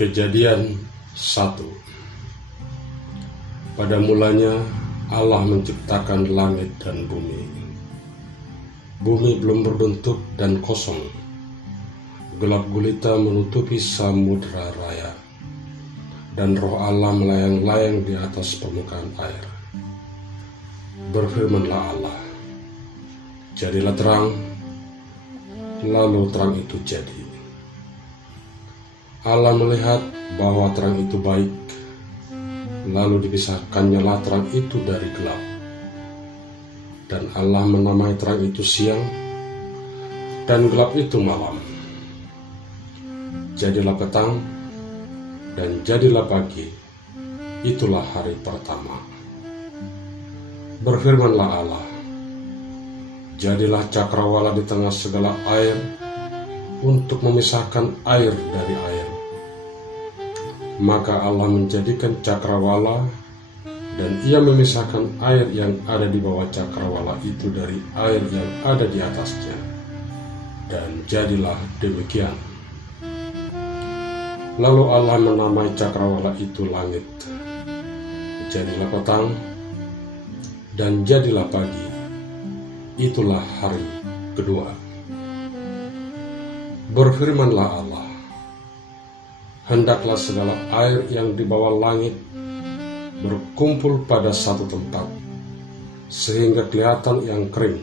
Kejadian 1. Pada mulanya Allah menciptakan langit dan bumi. Bumi belum berbentuk dan kosong. Gelap gulita menutupi samudra raya, dan roh Allah melayang-layang di atas permukaan air. Berfirmanlah Allah, jadilah terang, lalu terang itu jadi. Allah melihat bahwa terang itu baik, lalu dipisahkannyalah terang itu dari gelap. Dan Allah menamai terang itu siang, dan gelap itu malam. Jadilah petang, dan jadilah pagi, itulah hari pertama. Berfirmanlah Allah, jadilah cakrawala di tengah segala air, untuk memisahkan air dari air. Maka Allah menjadikan cakrawala, dan ia memisahkan air yang ada di bawah cakrawala itu dari air yang ada di atasnya. Dan jadilah demikian. Lalu Allah menamai cakrawala itu langit. Jadilah petang, dan jadilah pagi, itulah hari kedua. Berfirmanlah Allah, hendaklah segala air yang di bawah langit berkumpul pada satu tempat, sehingga kelihatan yang kering,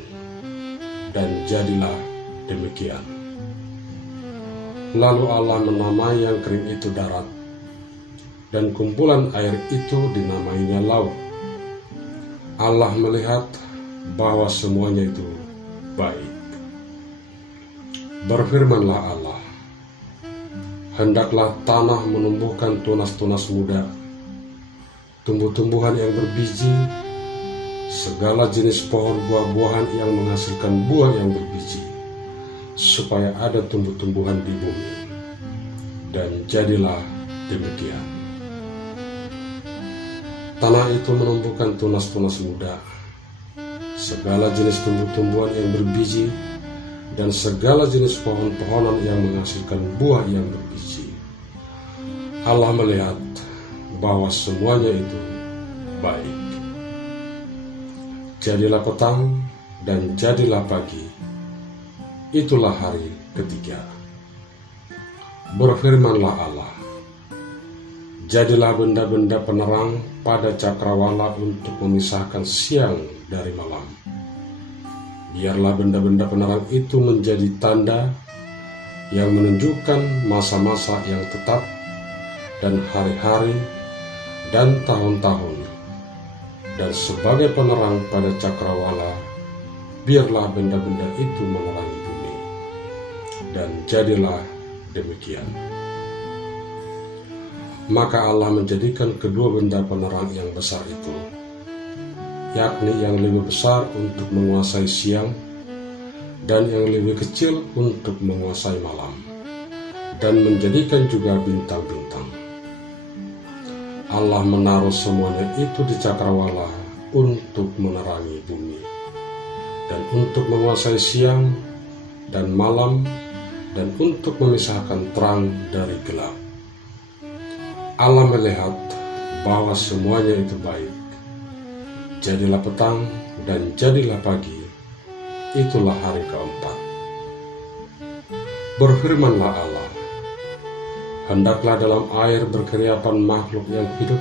dan jadilah demikian. Lalu Allah menamai yang kering itu darat, dan kumpulan air itu dinamainya laut. Allah melihat bahwa semuanya itu baik. Berfirmanlah Allah, hendaklah tanah menumbuhkan tunas-tunas muda, tumbuh-tumbuhan yang berbiji, segala jenis pohon buah-buahan yang menghasilkan buah yang berbiji, supaya ada tumbuh-tumbuhan di bumi. Dan jadilah demikian. Tanah itu menumbuhkan tunas-tunas muda, segala jenis tumbuh-tumbuhan yang berbiji, dan segala jenis pohon-pohonan yang menghasilkan buah yang berbiji. Allah melihat bahwa semuanya itu baik. Jadilah petang, dan jadilah pagi, itulah hari ketiga. Berfirmanlah Allah, jadilah benda-benda penerang pada cakrawala untuk memisahkan siang dari malam. Biarlah benda-benda penerang itu menjadi tanda yang menunjukkan masa-masa yang tetap, dan hari-hari, dan tahun-tahun. Dan sebagai penerang pada cakrawala, biarlah benda-benda itu menerangi bumi. Dan jadilah demikian. Maka Allah menjadikan kedua benda penerang yang besar itu, yakni yang lebih besar untuk menguasai siang, dan yang lebih kecil untuk menguasai malam, dan menjadikan juga bintang-bintang. Allah menaruh semuanya itu di cakrawala untuk menerangi bumi, dan untuk menguasai siang dan malam, dan untuk memisahkan terang dari gelap. Allah melihat bahwa semuanya itu baik. Jadilah petang, dan jadilah pagi, itulah hari keempat. Berfirmanlah Allah, hendaklah dalam air berkeriapan makhluk yang hidup,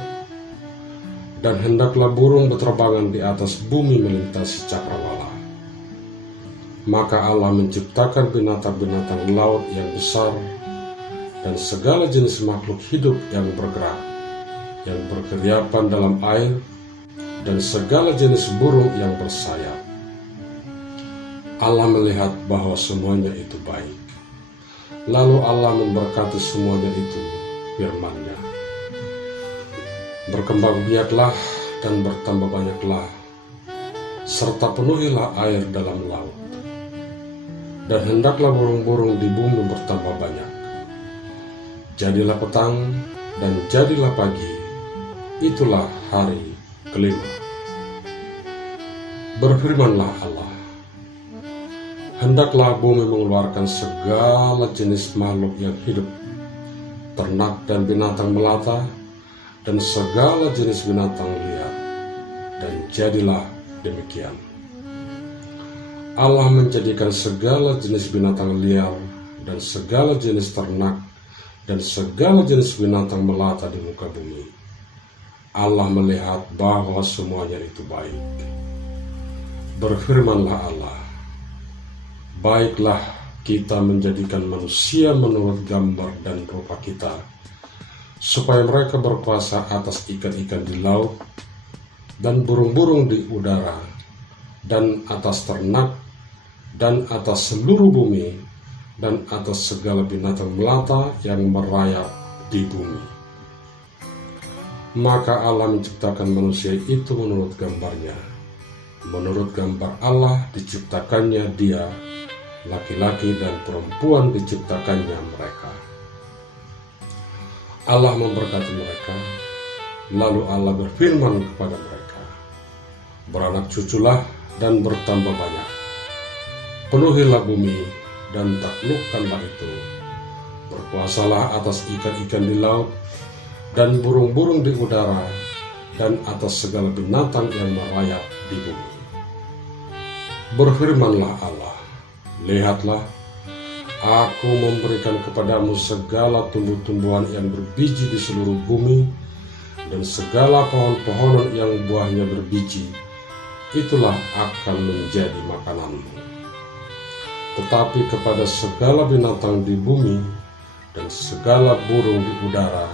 dan hendaklah burung berterbangan di atas bumi melintasi cakrawala. Maka Allah menciptakan binatang-binatang laut yang besar, dan segala jenis makhluk hidup yang bergerak, yang berkeriapan dalam air, dan segala jenis burung yang bersayap. Allah melihat bahwa semuanya itu baik. Lalu Allah memberkati semuanya itu, firman-Nya, berkembang biaklah dan bertambah banyaklah, serta penuhilah air dalam laut. Dan hendaklah burung-burung di bumi bertambah banyak. Jadilah petang, dan jadilah pagi, itulah hari kelima. Berfirmanlah Allah, hendaklah bumi mengeluarkan segala jenis makhluk yang hidup, ternak dan binatang melata, dan segala jenis binatang liar. Dan jadilah demikian. Allah menjadikan segala jenis binatang liar dan segala jenis ternak dan segala jenis binatang melata di muka bumi. Allah melihat bahwa semuanya itu baik. Berfirmanlah Allah, baiklah kita menjadikan manusia menurut gambar dan rupa kita, supaya mereka berkuasa atas ikan-ikan di laut, dan burung-burung di udara, dan atas ternak, dan atas seluruh bumi, dan atas segala binatang melata yang merayap di bumi. Maka Allah menciptakan manusia itu menurut gambarnya. Menurut gambar Allah diciptakannya dia, laki-laki dan perempuan diciptakannya mereka. Allah memberkati mereka, lalu Allah berfirman kepada mereka, beranak cuculah dan bertambah banyak, penuhilah bumi dan taklukkanlah itu, berkuasalah atas ikan-ikan di laut dan burung-burung di udara dan atas segala binatang yang merayap di bumi. Berfirmanlah Allah, lihatlah, aku memberikan kepadamu segala tumbuh-tumbuhan yang berbiji di seluruh bumi, dan segala pohon-pohonan yang buahnya berbiji, itulah akan menjadi makananmu. Tetapi kepada segala binatang di bumi, dan segala burung di udara,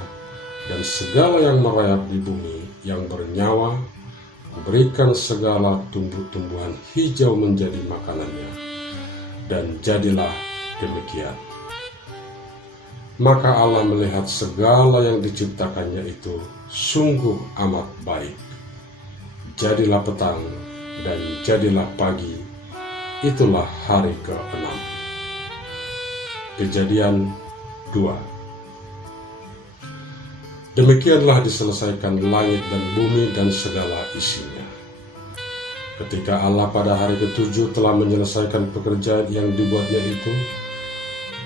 dan segala yang merayap di bumi yang bernyawa, berikan segala tumbuh-tumbuhan hijau menjadi makanannya. Dan jadilah demikian. Maka Allah melihat segala yang diciptakannya itu sungguh amat baik. Jadilah petang dan jadilah pagi, itulah hari ke-6. Kejadian 2. Demikianlah diselesaikan langit dan bumi dan segala isinya. Ketika Allah pada hari ke-7 telah menyelesaikan pekerjaan yang dibuatnya itu,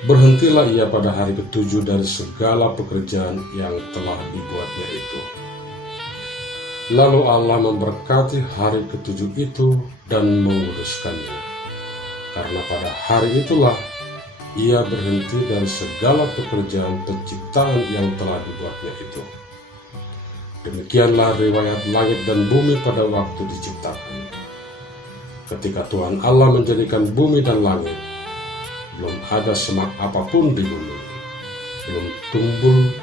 berhentilah ia pada hari ke-7 dari segala pekerjaan yang telah dibuatnya itu. Lalu Allah memberkati hari ke-7 itu dan menguduskannya, karena pada hari itulah ia berhenti dari segala pekerjaan penciptaan yang telah dibuatnya itu. Demikianlah riwayat langit dan bumi pada waktu diciptakan. Ketika Tuhan Allah menjadikan bumi dan langit, belum ada semak apapun di bumi, belum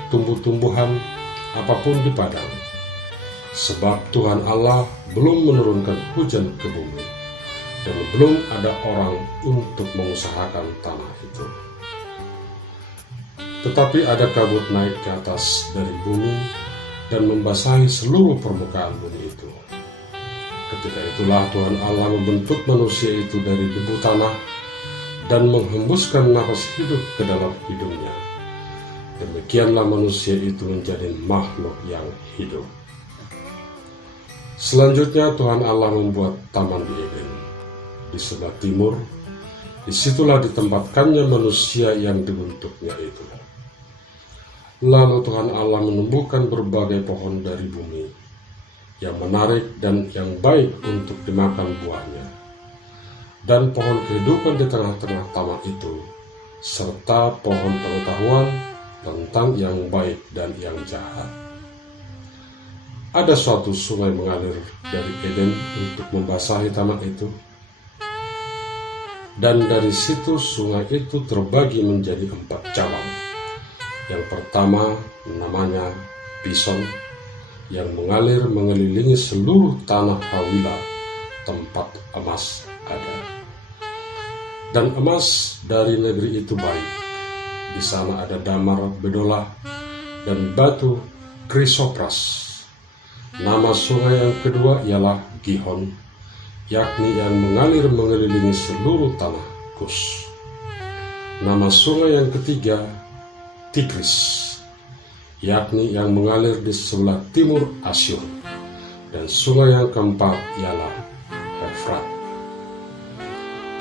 tumbuh-tumbuhan apapun di padang, sebab Tuhan Allah belum menurunkan hujan ke bumi, dan belum ada orang untuk mengusahakan tanah itu. Tetapi ada kabut naik ke atas dari bumi dan membasahi seluruh permukaan bumi itu. Ketika itulah Tuhan Allah membentuk manusia itu dari debu tanah dan menghembuskan nafas hidup ke dalam hidungnya. Demikianlah manusia itu menjadi makhluk yang hidup. Selanjutnya Tuhan Allah membuat taman di Eden di sebelah timur. Disitulah ditempatkannya manusia yang dibentuknya itu. Lalu Tuhan Allah menumbuhkan berbagai pohon dari bumi yang menarik dan yang baik untuk dimakan buahnya, dan pohon kehidupan di tengah-tengah taman itu, serta pohon pengetahuan tentang yang baik dan yang jahat. Ada suatu sungai mengalir dari Eden untuk membasahi taman itu, dan dari situ sungai itu terbagi menjadi 4 cabang. Yang pertama namanya Pison, yang mengalir mengelilingi seluruh tanah Hawila, tempat emas ada. Dan emas dari negeri itu baik. Di sana ada damar bedola dan batu krisopras. Nama sungai yang kedua ialah Gihon, yakni yang mengalir mengelilingi seluruh tanah Kus. Nama sungai yang ketiga Tigris, yakni yang mengalir di sebelah timur Asyur. Dan sungai yang keempat ialah Efrat.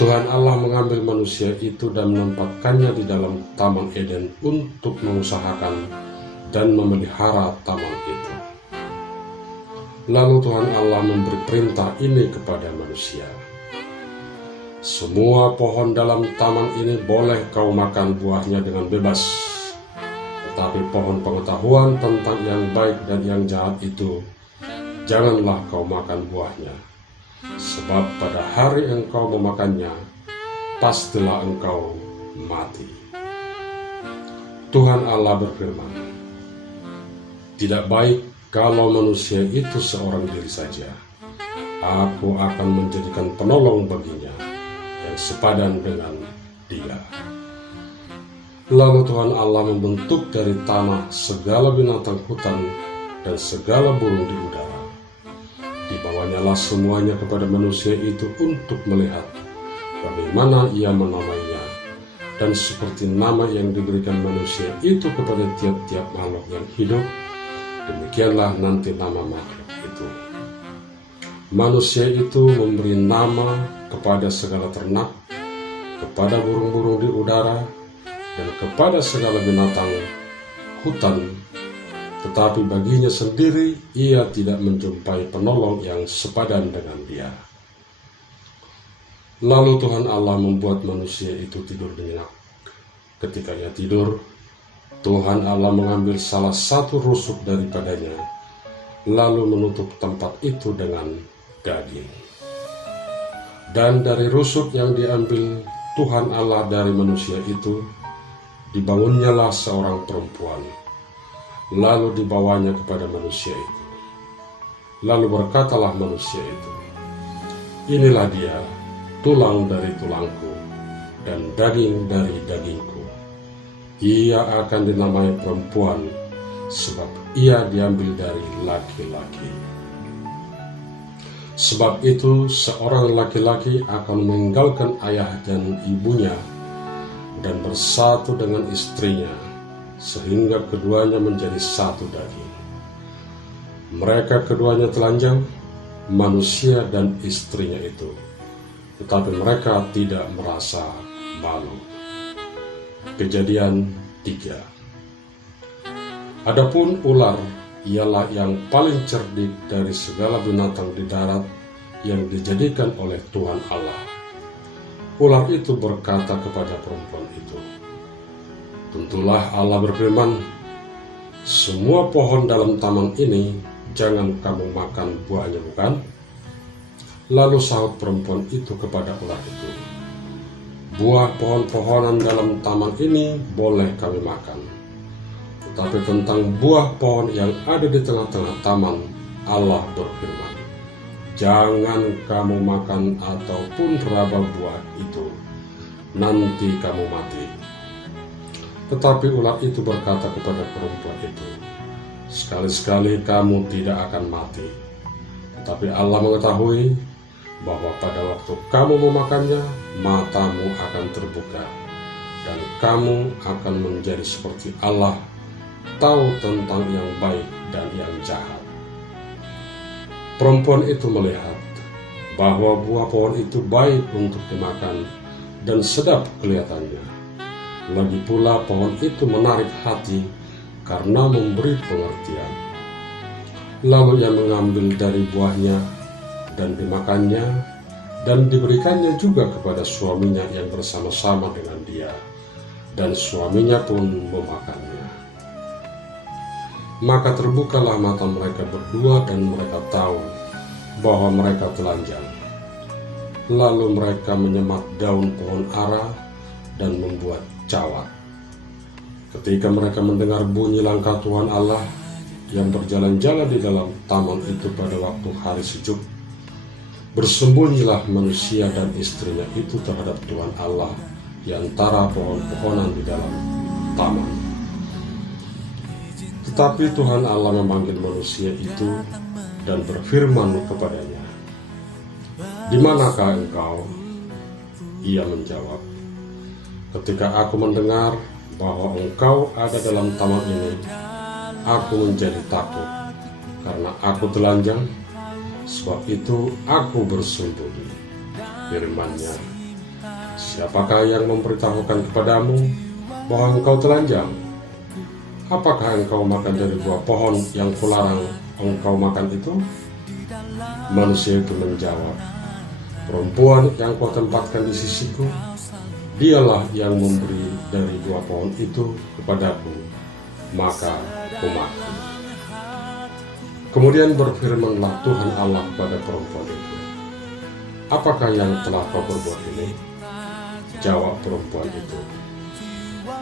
Tuhan Allah mengambil manusia itu dan menempatkannya di dalam Taman Eden untuk mengusahakan dan memelihara taman itu. Lalu Tuhan Allah memberi perintah ini kepada manusia. Semua pohon dalam taman ini boleh kau makan buahnya dengan bebas. Tetapi pohon pengetahuan tentang yang baik dan yang jahat itu, janganlah kau makan buahnya. Sebab pada hari engkau memakannya, pastilah engkau mati. Tuhan Allah berfirman, tidak baik kalau manusia itu seorang diri saja. Aku akan menjadikan penolong baginya yang sepadan dengan dia. Lalu Tuhan Allah membentuk dari tanah segala binatang hutan dan segala burung di udara. Dibawanyalah semuanya kepada manusia itu untuk melihat bagaimana ia menamainya, dan seperti nama yang diberikan manusia itu kepada tiap-tiap makhluk yang hidup, demikianlah nanti nama makhluk itu. Manusia itu memberi nama kepada segala ternak, kepada burung-burung di udara, dan kepada segala binatang hutan. Tetapi baginya sendiri ia tidak menjumpai penolong yang sepadan dengan dia. Lalu Tuhan Allah membuat manusia itu tidur nyenyak. Ketika ia tidur, Tuhan Allah mengambil salah satu rusuk daripadanya, lalu menutup tempat itu dengan daging. Dan dari rusuk yang diambil Tuhan Allah dari manusia itu, dibangunnyalah seorang perempuan. Lalu dibawanya kepada manusia itu. Lalu berkatalah manusia itu, inilah dia, tulang dari tulangku dan daging dari dagingku. Ia akan dinamai perempuan, sebab ia diambil dari laki-laki. Sebab itu seorang laki-laki akan meninggalkan ayah dan ibunya dan bersatu dengan istrinya, sehingga keduanya menjadi satu daging. Mereka keduanya telanjang, manusia dan istrinya itu, tetapi mereka tidak merasa malu. Kejadian 3. Adapun ular ialah yang paling cerdik dari segala binatang di darat yang dijadikan oleh Tuhan Allah. Ular itu berkata kepada perempuan itu, tentulah Allah berfirman, semua pohon dalam taman ini jangan kamu makan buahnya, bukan? Lalu sahut perempuan itu kepada ular itu, buah pohon-pohonan dalam taman ini boleh kami makan. Tetapi tentang buah pohon yang ada di tengah-tengah taman, Allah berfirman, jangan kamu makan ataupun raba buah itu, nanti kamu mati. Tetapi ular itu berkata kepada perempuan itu, sekali-sekali kamu tidak akan mati. Tetapi Allah mengetahui bahwa pada waktu kamu memakannya, matamu akan terbuka, dan kamu akan menjadi seperti Allah, tahu tentang yang baik dan yang jahat. Perempuan itu melihat bahwa buah pohon itu baik untuk dimakan dan sedap kelihatannya. Lagi pula pohon itu menarik hati karena memberi pengertian. Lalu ia mengambil dari buahnya dan dimakannya, dan diberikannya juga kepada suaminya yang bersama-sama dengan dia, dan suaminya pun memakannya. Maka terbukalah mata mereka berdua dan mereka tahu bahwa mereka telanjang. Lalu mereka menyemat daun pohon ara dan membuat cawat. Ketika mereka mendengar bunyi langkah Tuhan Allah yang berjalan-jalan di dalam taman itu pada waktu hari sejuk, bersembunyilah manusia dan istrinya itu terhadap Tuhan Allah di antara pohon-pohonan di dalam taman. Tetapi Tuhan Allah memanggil manusia itu dan berfirman kepadanya, di manakah engkau? Ia menjawab, ketika aku mendengar bahwa engkau ada dalam taman ini, aku menjadi takut karena aku telanjang, sebab itu aku bersembunyi. Firman-Nya, Siapakah yang memberitahukan kepadamu bahwa engkau telanjang? Apakah engkau makan dari buah pohon yang kularang engkau makan itu?" Manusia itu menjawab, "Perempuan yang kau tempatkan di sisiku, dialah yang memberi dari buah pohon itu kepadaku, maka kumakan." Kemudian berfirmanlah Tuhan Allah kepada perempuan itu, "Apakah yang telah kau perbuat ini?" Jawab perempuan itu,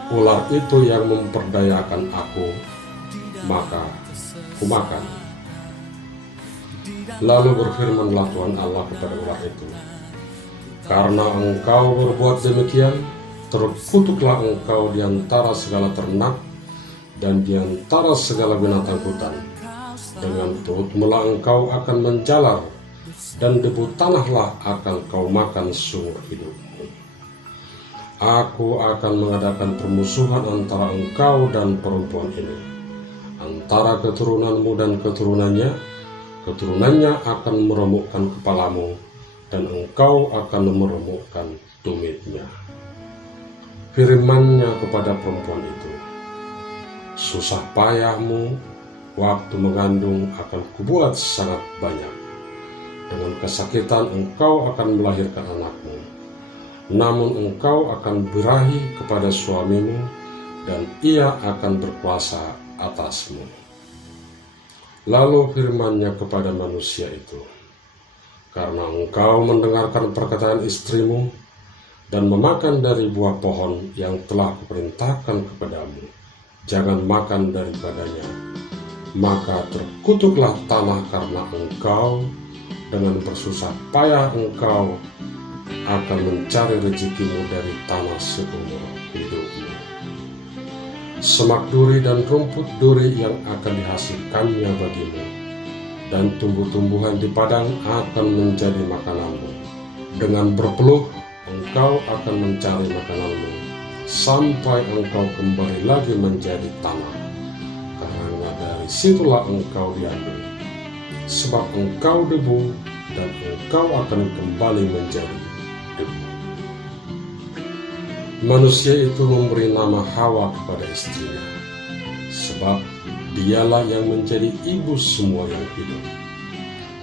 "Ular itu yang memperdayakan aku, maka kumakan." Lalu berfirmanlah Tuhan Allah kepada ular itu, "Karena engkau berbuat demikian, terkutuklah engkau di antara segala ternak dan di antara segala binatang hutan. Dengan perutmulah engkau akan menjalar, dan debu tanahlah akan kau makan seumur hidupmu. Aku akan mengadakan permusuhan antara engkau dan perempuan ini, antara keturunanmu dan keturunannya. Keturunannya akan meremukkan kepalamu, dan engkau akan meremukkan tumitnya." Firman-Nya kepada perempuan itu, "Susah payahmu waktu mengandung akan kubuat sangat banyak. Dengan kesakitan engkau akan melahirkan anakmu. Namun engkau akan birahi kepada suamimu, dan ia akan berkuasa atasmu." Lalu firman-Nya kepada manusia itu, "Karena engkau mendengarkan perkataan istrimu dan memakan dari buah pohon yang telah kuperintahkan kepadamu, jangan makan daripadanya, maka terkutuklah tanah karena engkau. Dengan bersusah payah engkau akan mencari rezekimu dari tanah seumur hidupmu. Semak duri dan rumput duri yang akan dihasilkannya bagimu, dan tumbuh-tumbuhan di padang akan menjadi makananmu. Dengan berpeluh engkau akan mencari makananmu, sampai engkau kembali lagi menjadi tanah, karena dari situlah engkau diambil. Sebab engkau debu, dan engkau akan kembali menjadi debu." Manusia itu memberi nama Hawa kepada istrinya, sebab dialah yang menjadi ibu semua yang hidup.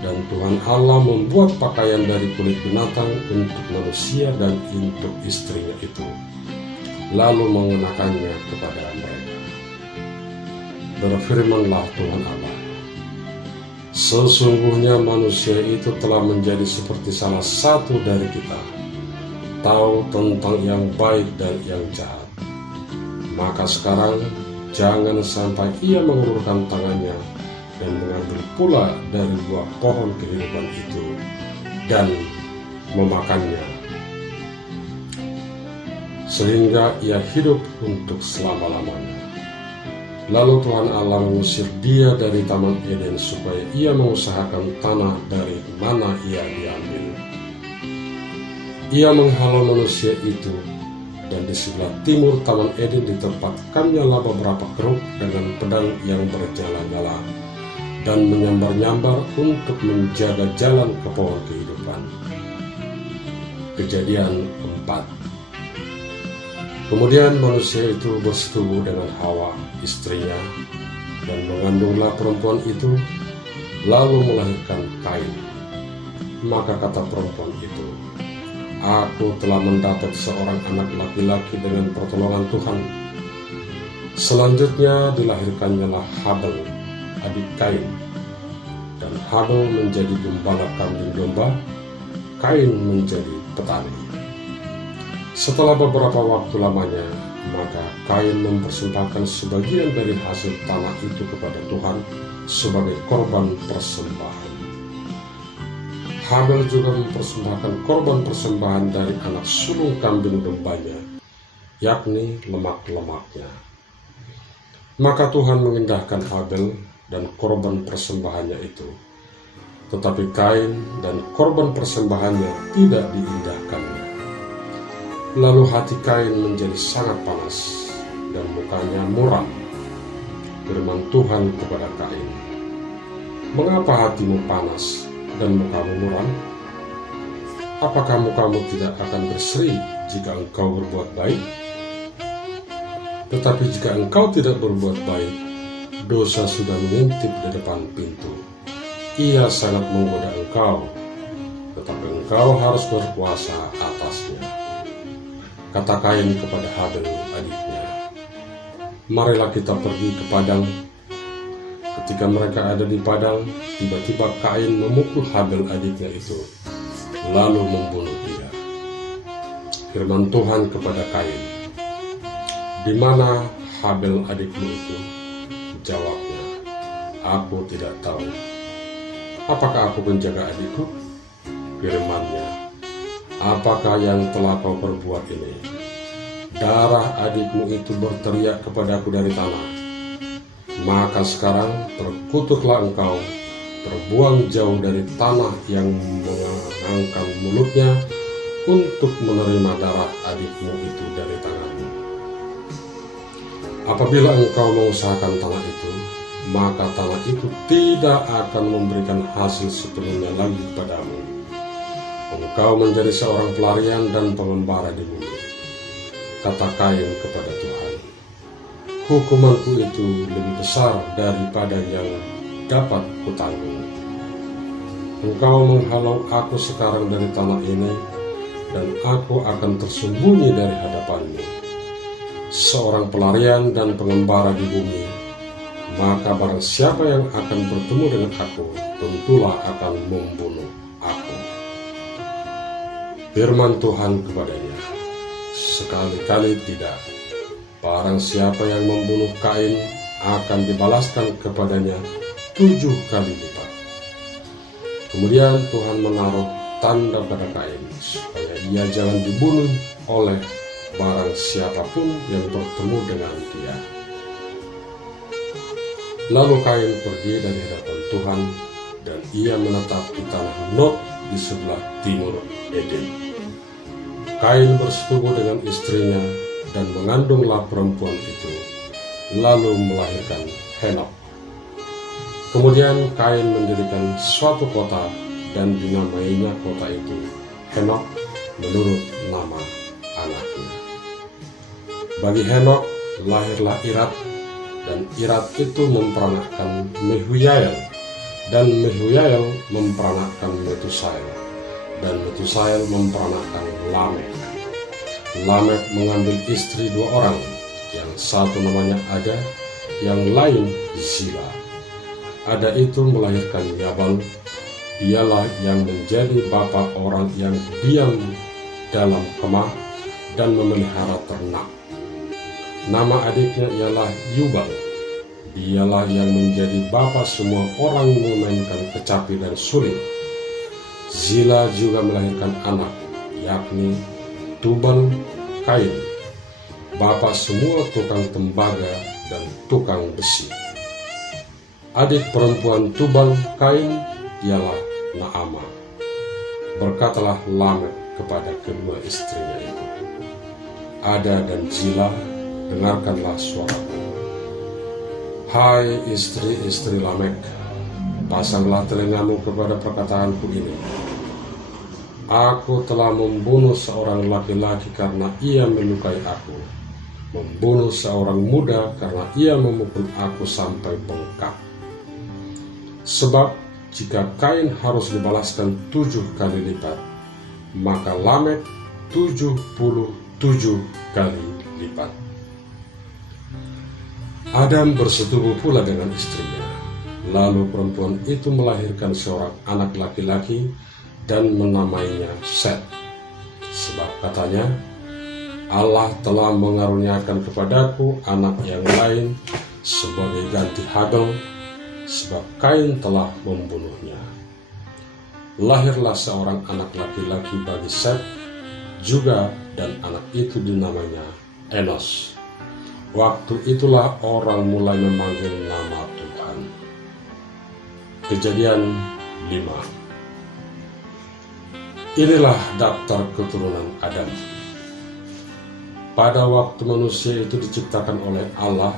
Dan Tuhan Allah membuat pakaian dari kulit binatang untuk manusia dan untuk istrinya itu, lalu mengenakannya kepada mereka. Berfirmanlah Tuhan Allah, "Sesungguhnya manusia itu telah menjadi seperti salah satu dari kita, tahu tentang yang baik dan yang jahat. Maka sekarang jangan sampai ia mengulurkan tangannya dan mengambil pula dari buah pohon kehidupan itu dan memakannya, sehingga ia hidup untuk selama-lamanya." Lalu Tuhan Allah mengusir dia dari Taman Eden supaya ia mengusahakan tanah dari mana ia diambil. Ia menghalau manusia itu, dan di sebelah timur Taman Eden ditempatkannya beberapa keruk dengan pedang yang bernyala-nyala dan menyambar-nyambar untuk menjaga jalan ke pohon kehidupan. Kejadian 4. Kemudian manusia itu bersetubuh dengan Hawa istrinya, dan mengandunglah perempuan itu, lalu melahirkan Kain. Maka kata perempuan itu, "Aku telah mendapat seorang anak laki-laki dengan pertolongan Tuhan." Selanjutnya dilahirkannya Habel, adik Kain, dan Habel menjadi gembala kambing domba, Kain menjadi petani. Setelah beberapa waktu lamanya, maka Kain mempersembahkan sebagian dari hasil tanah itu kepada Tuhan sebagai korban persembahan. Habel juga mempersembahkan korban persembahan dari anak sulung kambing dombanya, yakni lemak-lemaknya. Maka Tuhan mengindahkan Habel dan korban persembahannya itu, tetapi Kain dan korban persembahannya tidak diindahkannya. Lalu hati Kain menjadi sangat panas, dan mukanya muram. Firman Tuhan kepada Kain, "Mengapa hatimu panas dan mukamu muram? apakah kamu tidak akan berseri jika engkau berbuat baik? Tetapi jika engkau tidak berbuat baik, dosa sudah mengintip di depan pintu. Ia sangat menggoda engkau, tetapi engkau harus berkuasa atasnya. Kata Kain kepada Habel adiknya, marilah kita pergi ke padang. Ketika mereka ada di padang, tiba-tiba Kain memukul Habel adiknya itu, lalu membunuh dia. Firman Tuhan kepada Kain, di mana Habel adikmu itu? Jawabnya, aku tidak tahu. Apakah aku menjaga adikku? Firman-Nya, apakah yang telah kau perbuat ini? Darah adikmu itu berteriak kepadaku dari tanah. Maka sekarang terkutuklah engkau, terbuang jauh dari tanah yang mengangkat mulutnya untuk menerima darah adikmu itu dari tanganmu. Apabila engkau mengusahakan tanah itu, maka tanah itu tidak akan memberikan hasil sepenuhnya lagi padamu. Engkau menjadi seorang pelarian dan pengembara di bumi. Kata Kain kepada Tuhan, hukumanku itu lebih besar daripada yang dapat kutanggung. Engkau menghalau aku sekarang dari tanah ini, dan aku akan tersembunyi dari hadapanmu. Seorang pelarian dan pengembara di bumi, maka barang siapa yang akan bertemu dengan aku, tentulah akan membunuh aku. Firman Tuhan kepadanya, sekali-kali tidak. Barang siapa yang membunuh Kain akan dibalaskan kepadanya 7 kali lipat. Kemudian Tuhan menaruh tanda pada Kain, supaya ia jangan dibunuh oleh barang siapapun yang bertemu dengan dia. Lalu Kain pergi dari hadapan Tuhan, dan ia menetap di tanah Nod di sebelah timur Eden. Kain bersetubuh dengan istrinya, dan mengandunglah perempuan itu, lalu melahirkan Henok. Kemudian Kain mendirikan suatu kota, dan dinamainya kota itu Henok menurut nama anaknya. Bagi Henok lahirlah Irad, dan Irad itu memperanakkan Mehujael, dan Mehujael memperanakkan Metusael, dan Metusael memperanakkan Lamek. Lamek mengambil istri 2 orang, yang satu namanya Ada, yang lain Zila. Ada itu melahirkan Yabal, dialah yang menjadi bapa orang yang diam dalam kemah dan memelihara ternak. Nama adiknya ialah Yubal, dialah yang menjadi bapa semua orang memainkan kecapi dan suling. Zila juga melahirkan anak, yakni Tubal Kain, bapa semua tukang tembaga dan tukang besi. Adik perempuan Tubal Kain ialah Naama. Berkatalah Lamek kepada kedua istrinya itu, Ada dan Zila, dengarkanlah suaraku. Hai istri-istri Lamek, pasanglah telingamu kepada perkataanku ini. Aku telah membunuh seorang laki-laki karena ia menyukai aku, membunuh seorang muda karena ia memukul aku sampai bengkak. Sebab jika Kain harus dibalaskan 7 kali lipat, maka Lamek 77 kali lipat. Adam bersetubuh pula dengan istrinya. Lalu perempuan itu melahirkan seorang anak laki-laki dan menamainya Set. Sebab katanya, Allah telah mengaruniakan kepadaku anak yang lain sebagai ganti Habel, sebab Kain telah membunuhnya. Lahirlah seorang anak laki-laki bagi Set juga, dan anak itu dinamainya Enos. Waktu itulah orang mulai memanggil nama Tuhan. Kejadian 5. Inilah daftar keturunan Adam. Pada waktu manusia itu diciptakan oleh Allah,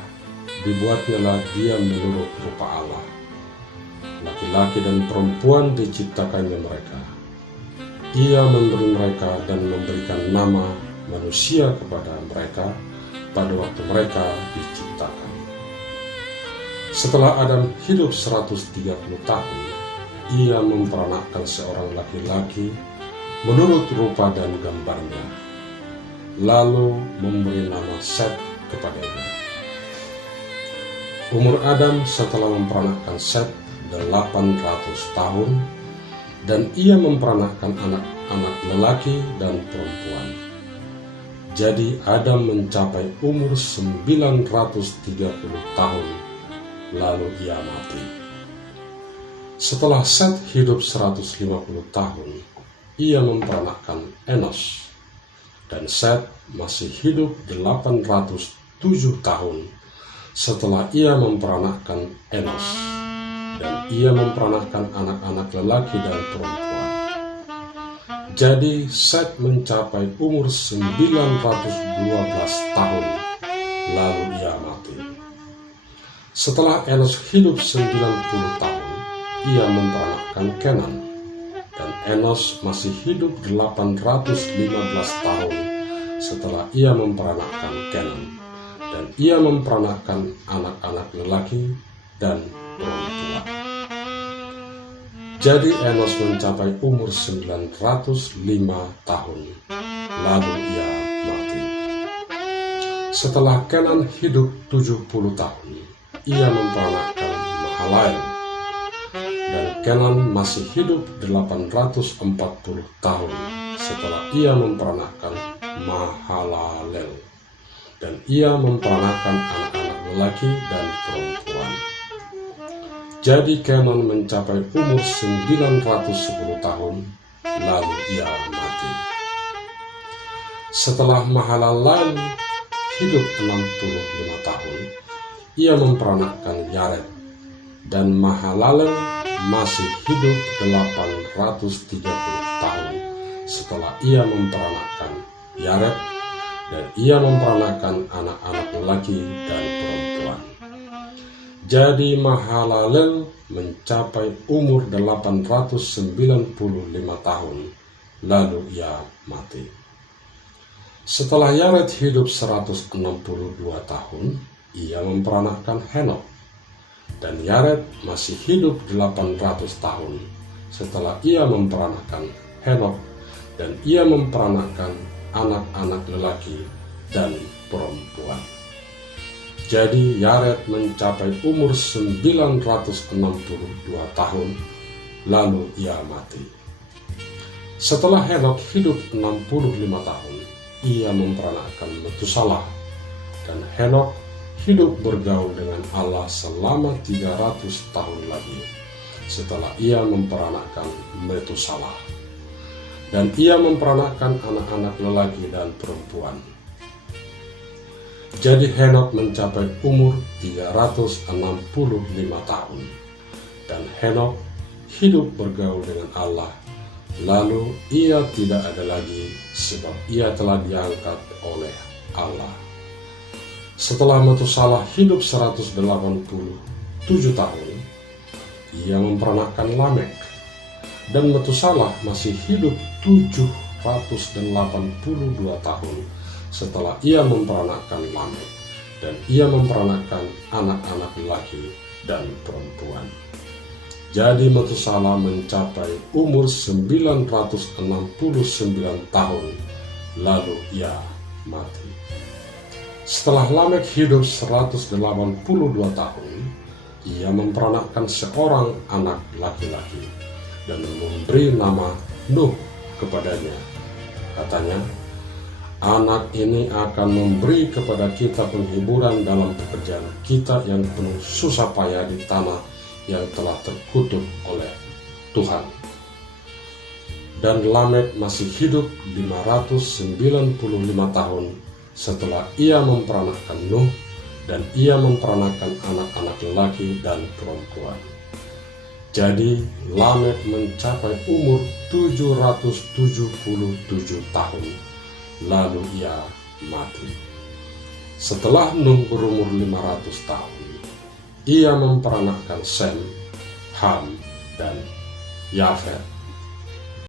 dibuatnyalah dia menurut rupa Allah. Laki-laki dan perempuan diciptakannya mereka. Ia memberi mereka dan memberikan nama manusia kepada mereka pada waktu mereka diciptakan. Setelah Adam hidup 130 tahun, ia memperanakkan seorang laki-laki menurut rupa dan gambarnya, lalu memberi nama Set kepadanya. Umur Adam setelah memperanakkan Set 800 tahun, dan ia memperanakkan anak-anak lelaki dan perempuan. Jadi Adam mencapai umur 930 tahun, lalu ia mati. Setelah Set hidup 150 tahun, ia memperanakkan Enos, dan Set masih hidup 807 tahun setelah ia memperanakkan Enos, dan ia memperanakkan anak-anak lelaki dan perempuan. Jadi Set mencapai umur 912 tahun, lalu ia mati. Setelah Enos hidup 90 tahun, ia memperanakkan Kenan, dan Enos masih hidup 815 tahun setelah ia memperanakkan Kenan, dan ia memperanakkan anak-anak lelaki dan perempuan. Jadi Enos mencapai umur 905 tahun, lalu ia mati. Setelah Kenan hidup 70 tahun, ia memperanakkan Mahalael, dan Kenan masih hidup 840 tahun setelah ia memperanakkan Mahalalel, dan ia memperanakkan anak-anak lelaki dan perempuan. Jadi Kenan mencapai umur 910 tahun, lalu ia mati. Setelah Mahalalel hidup 65 tahun, ia memperanakkan Yared, dan Mahalalel masih hidup 830 tahun setelah ia memperanakkan Yared, dan ia memperanakkan anak-anak lelaki dan perempuan. Jadi Mahalalel mencapai umur 895 tahun, lalu ia mati. Setelah Yared hidup 162 tahun, ia memperanakkan Henok, dan Yared masih hidup 800 tahun setelah ia memperanakkan Henok, dan ia memperanakkan anak-anak lelaki dan perempuan. Jadi Yared mencapai umur 962 tahun, lalu ia mati. Setelah Henok hidup 65 tahun, ia memperanakkan Metusalah, dan Henok hidup bergaul dengan Allah selama 300 tahun lagi setelah ia memperanakkan Metusalah, dan ia memperanakkan anak-anak lelaki dan perempuan. Jadi Henok mencapai umur 365 tahun, dan Henok hidup bergaul dengan Allah, lalu ia tidak ada lagi sebab ia telah diangkat oleh Allah. Setelah Metusalah hidup 187 tahun, ia memperanakkan Lamek, dan Metusalah masih hidup 782 tahun setelah ia memperanakkan Lamek, dan ia memperanakkan anak-anak lelaki dan perempuan. Jadi Metusalah mencapai umur 969 tahun, lalu ia mati. Setelah Lamek hidup 182 tahun, ia memperanakkan seorang anak laki-laki dan memberi nama Nuh kepadanya. Katanya, anak ini akan memberi kepada kita penghiburan dalam pekerjaan kita yang penuh susah payah di tanah yang telah terkutuk oleh Tuhan. Dan Lamek masih hidup 595 tahun setelah ia memperanakkan Nuh, dan ia memperanakkan anak-anak lelaki dan perempuan. Jadi Lamek mencapai umur 777 tahun, lalu ia mati. Setelah Nuh berumur 500 tahun, ia memperanakkan Sem, Ham, dan Yafet.